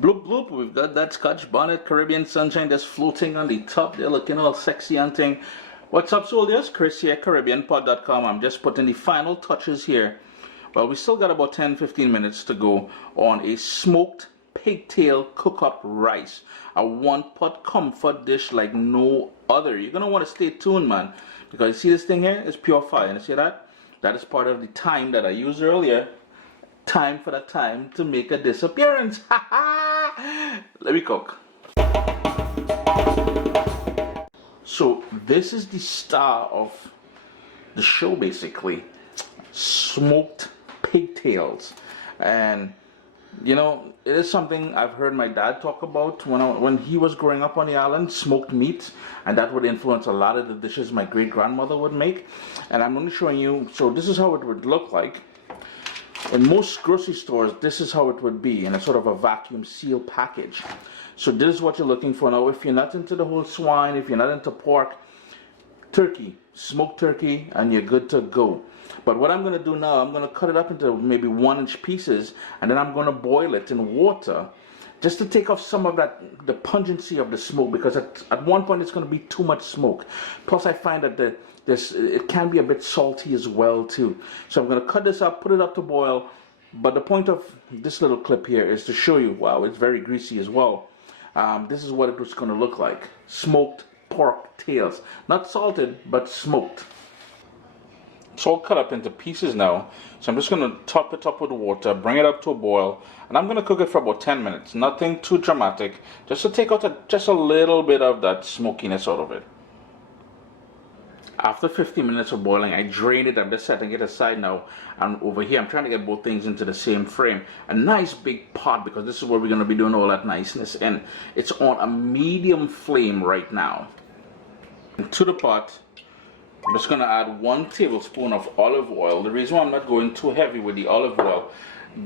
Bloop bloop, we've got that Scotch bonnet, Caribbean sunshine that's floating on the top there, looking all sexy and thing. What's up, soldiers? Chris here, caribbeanpot.com. I'm just putting the final touches here. Well, we still got about 10-15 minutes to go on a smoked pigtail cookup rice. A one-pot comfort dish like no other. You're going to want to stay tuned, man, because you see this thing here? It's pure fire. And you see that? That is part of the thyme that I used earlier. Time for the thyme to make a disappearance. Let me cook. So this is the star of the show, basically. Smoked pigtails. And you know, it is something I've heard my dad talk about when he was growing up on the island. Smoked meat, and that would influence a lot of the dishes my great grandmother would make. And I'm only showing you, so this is how it would look like. In most grocery stores, this is how it would be in a sort of a vacuum seal package. So this is what you're looking for. Now, if you're not into the whole swine, if you're not into pork, turkey, smoked turkey, and you're good to go. But what I'm going to do now, I'm going to cut it up into maybe 1-inch pieces, and then I'm going to boil it in water just to take off some of that, the pungency of the smoke, because at one point it's going to be too much smoke. Plus I find that it can be a bit salty as well too. So I'm going to cut this up, put it up to boil. But the point of this little clip here is to show you, wow, it's very greasy as well. This is what it was going to look like. Smoked pork tails. Not salted, but smoked. It's all cut up into pieces now. So I'm just going to top it up with water, bring it up to a boil, and I'm going to cook it for about 10 minutes. Nothing too dramatic, just to take out just a little bit of that smokiness out of it. After 15 minutes of boiling, I drain it. I'm just setting it aside now. And over here, I'm trying to get both things into the same frame. A nice big pot, because this is where we're going to be doing all that niceness. And it's on a medium flame right now. And to the pot, I'm just going to add 1 tablespoon of olive oil. The reason why I'm not going too heavy with the olive oil,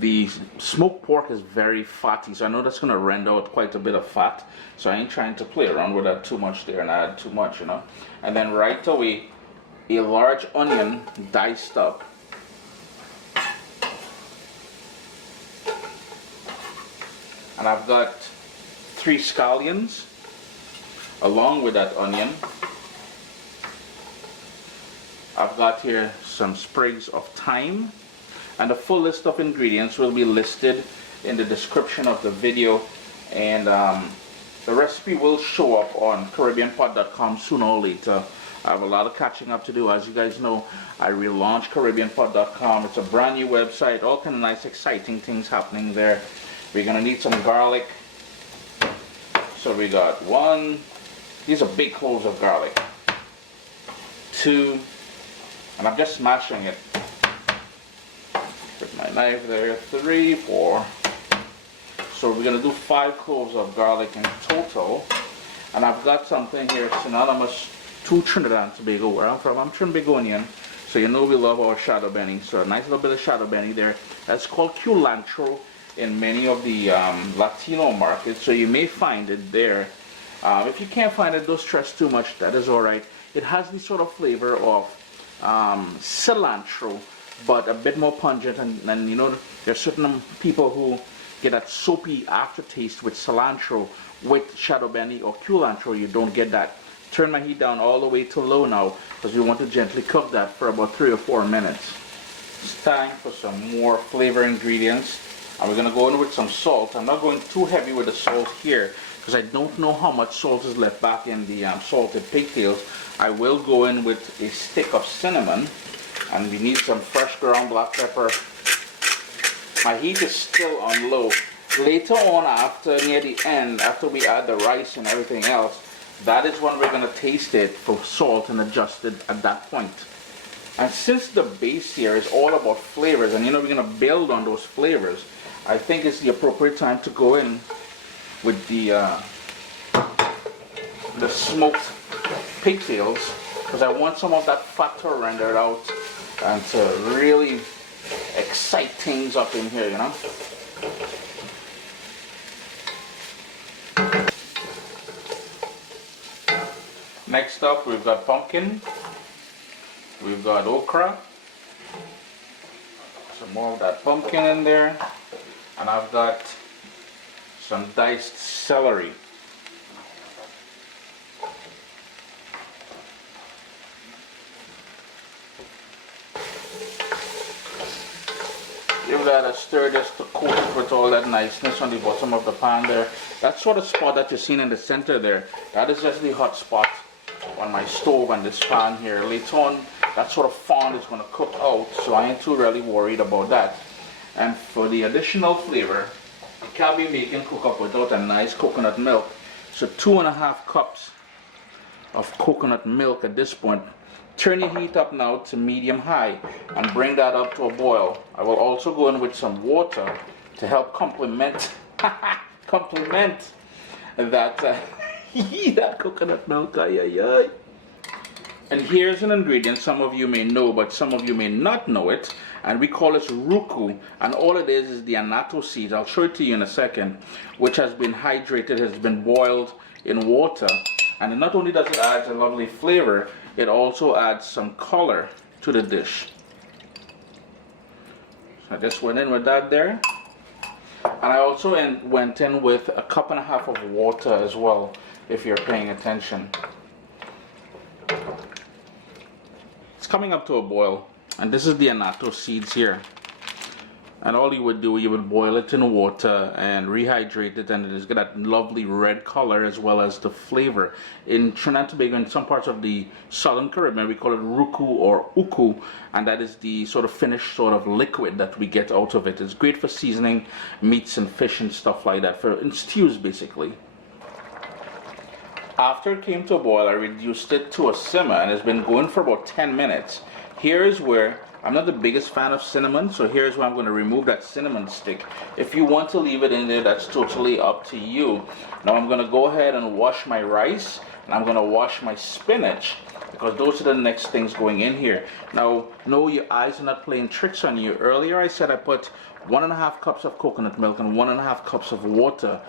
the smoked pork is very fatty, so I know that's going to render out quite a bit of fat. So I ain't trying to play around with that too much there and add too much, you know. And then right away, a large onion diced up. And I've got 3 scallions along with that onion. I've got here some sprigs of thyme, and the full list of ingredients will be listed in the description of the video, and the recipe will show up on caribbeanpot.com sooner or later. I have a lot of catching up to do. As you guys know, I relaunched caribbeanpot.com. It's a brand new website, all kind of nice exciting things happening there. We're gonna need some garlic, so we got 1, these are big cloves of garlic, 2, and I'm just smashing it with my knife there, 3, 4. So we're gonna do 5 cloves of garlic in total. And I've got something here synonymous to Trinidad and Tobago, where I'm from. I'm Trinbagonian, so you know we love our Shado beni. So a nice little bit of Shado beni there. That's called culantro in many of the Latino markets, so you may find it there. If you can't find it, don't stress too much, that is alright. It has the sort of flavor of cilantro, but a bit more pungent, and you know, there's certain people who get that soapy aftertaste with cilantro. With Shado beni or culantro, you don't get that. Turn my heat down all the way to low now, because we want to gently cook that for about 3 or 4 minutes. It's time for some more flavor ingredients, and we're going to go in with some salt. I'm not going too heavy with the salt here, because I don't know how much salt is left back in the salted pigtails. I will go in with a stick of cinnamon, and we need some fresh ground black pepper. My heat is still on low. Later on, near the end, after we add the rice and everything else, that is when we're going to taste it for salt and adjust it at that point. And since the base here is all about flavors, and you know we're going to build on those flavors, I think it's the appropriate time to go in with the smoked pigtails, because I want some of that fat to render out and to really excite things up in here, you know. Next up, we've got pumpkin, we've got okra, some more of that pumpkin in there, and I've got some diced celery. Give that a stir just to coat it with all that niceness on the bottom of the pan there. That sort of spot that you're seeing in the center there, that is just the hot spot on my stove and this pan here. Later on, that sort of fond is going to cook out, so I ain't too really worried about that. And for the additional flavor, you can't be making cook-up without a nice coconut milk. So 2.5 cups of coconut milk at this point. Turn your heat up now to medium-high and bring that up to a boil. I will also go in with some water to help complement that that coconut milk. Ay, ay, ay. And here's an ingredient some of you may know, but some of you may not know it. And we call it roocoo. And all it is the annatto seeds. I'll show it to you in a second. Which has been hydrated, has been boiled in water. And not only does it add a lovely flavor, it also adds some color to the dish. So I just went in with that there. And I also went in with 1.5 cups of water as well, if you're paying attention. It's coming up to a boil, and this is the annatto seeds here. And all you would do, you would boil it in water and rehydrate it, and it is got that lovely red color as well as the flavor. In Trinidad and Tobago, in some parts of the Southern Caribbean, we call it roocoo or uku, and that is the sort of finished sort of liquid that we get out of it. It's great for seasoning meats and fish and stuff like that, in stews basically. After it came to a boil, I reduced it to a simmer, and it's been going for about 10 minutes. Here's where I'm not the biggest fan of cinnamon, so here's where I'm going to remove that cinnamon stick. If you want to leave it in there, that's totally up to you. Now I'm going to go ahead and wash my rice, and I'm going to wash my spinach, because those are the next things going in here. Now, no, your eyes are not playing tricks on you. Earlier I said I put 1.5 cups of coconut milk and 1.5 cups of water.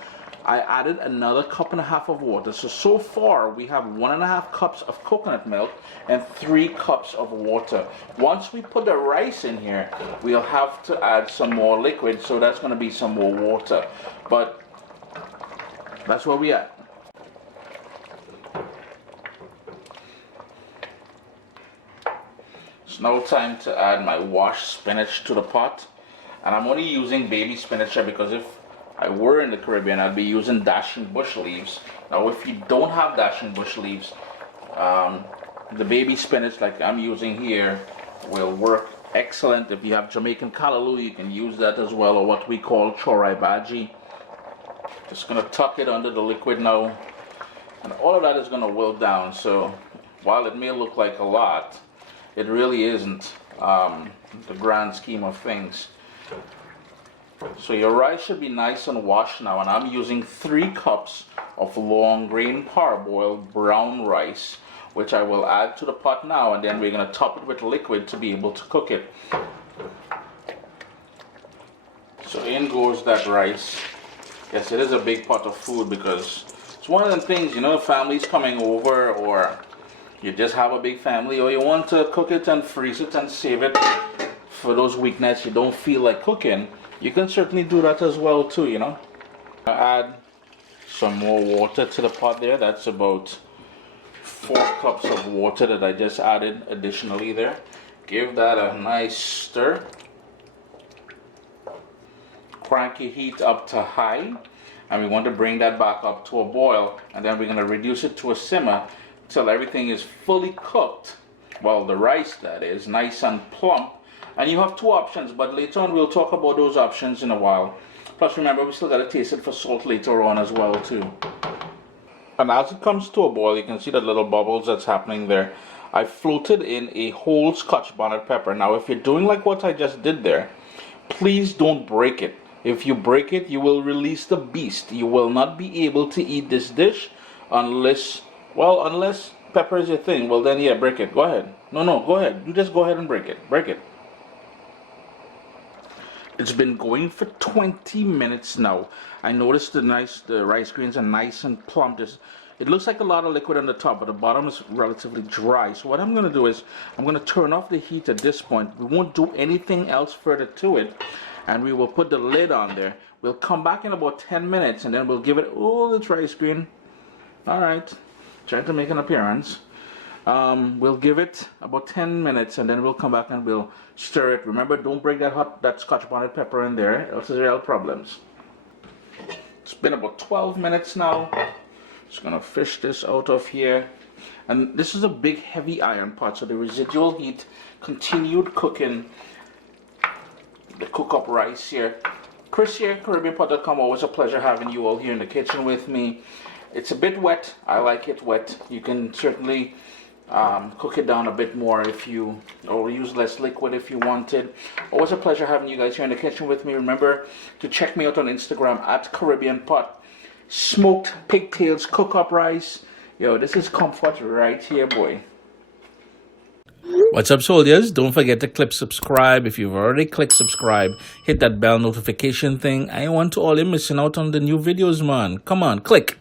I added another 1.5 cups of water. So far we have 1.5 cups of coconut milk and 3 cups of water. Once we put the rice in here, we'll have to add some more liquid, so that's going to be some more water. But that's where we at. It's now time to add my washed spinach to the pot. And I'm only using baby spinach here because if I were in the Caribbean, I'd be using dashing bush leaves. Now, if you don't have dashing bush leaves, the baby spinach like I'm using here will work excellent. If you have Jamaican callaloo, you can use that as well, or what we call chorai baji. Just gonna tuck it under the liquid now, and all of that is gonna wilt down. So while it may look like a lot, it really isn't the grand scheme of things. So your rice should be nice and washed now, and I'm using 3 cups of long grain parboiled brown rice, which I will add to the pot now, and then we're going to top it with liquid to be able to cook it. So in goes that rice. Yes, it is a big pot of food because it's one of the things, you know, family's coming over, or you just have a big family, or you want to cook it and freeze it and save it for those weeknights you don't feel like cooking. You can certainly do that as well too, you know. I add some more water to the pot there. That's about 4 cups of water that I just added additionally there. Give that a nice stir. Crank your heat up to high, and we want to bring that back up to a boil, and then we're going to reduce it to a simmer till everything is fully cooked. Well, the rice, that is, nice and plump. And you have 2 options, but later on we'll talk about those options in a while. Plus remember, we still got to taste it for salt later on as well too. And as it comes to a boil, you can see the little bubbles that's happening there. I floated in a whole scotch bonnet pepper. Now if you're doing like what I just did there, please don't break it. If you break it, you will release the beast. You will not be able to eat this dish unless pepper is your thing. Well then, yeah, break it. Go ahead. No, go ahead. You just go ahead and break it. Break it. It's been going for 20 minutes now. I noticed the rice grains are nice and plump. It looks like a lot of liquid on the top, but the bottom is relatively dry. So what I'm going to do is I'm going to turn off the heat at this point. We won't do anything else further to it, and we will put the lid on there. We'll come back in about 10 minutes and then we'll give it, oh, the rice green. All right, trying to make an appearance. We'll give it about 10 minutes and then we'll come back and we'll stir it. Remember, don't break that scotch bonnet pepper in there, else there's real problems. It's been about 12 minutes now. Just gonna fish this out of here. And this is a big heavy iron pot, so the residual heat continued cooking the Cookup Rice here. Chris here, caribbeanpot.com. Always a pleasure having you all here in the kitchen with me. It's a bit wet. I like it wet. You can certainly cook it down a bit more if you, or use less liquid if you wanted. Always a pleasure having you guys here in the kitchen with me. Remember to check me out on Instagram at caribbeanpot. Smoked Pigtails Cookup Rice. Yo, this is comfort right here, boy. What's up, soldiers? Don't forget to click subscribe. If you've already clicked subscribe, hit that bell notification thing. I want to all you missing out on the new videos, man. Come on, click.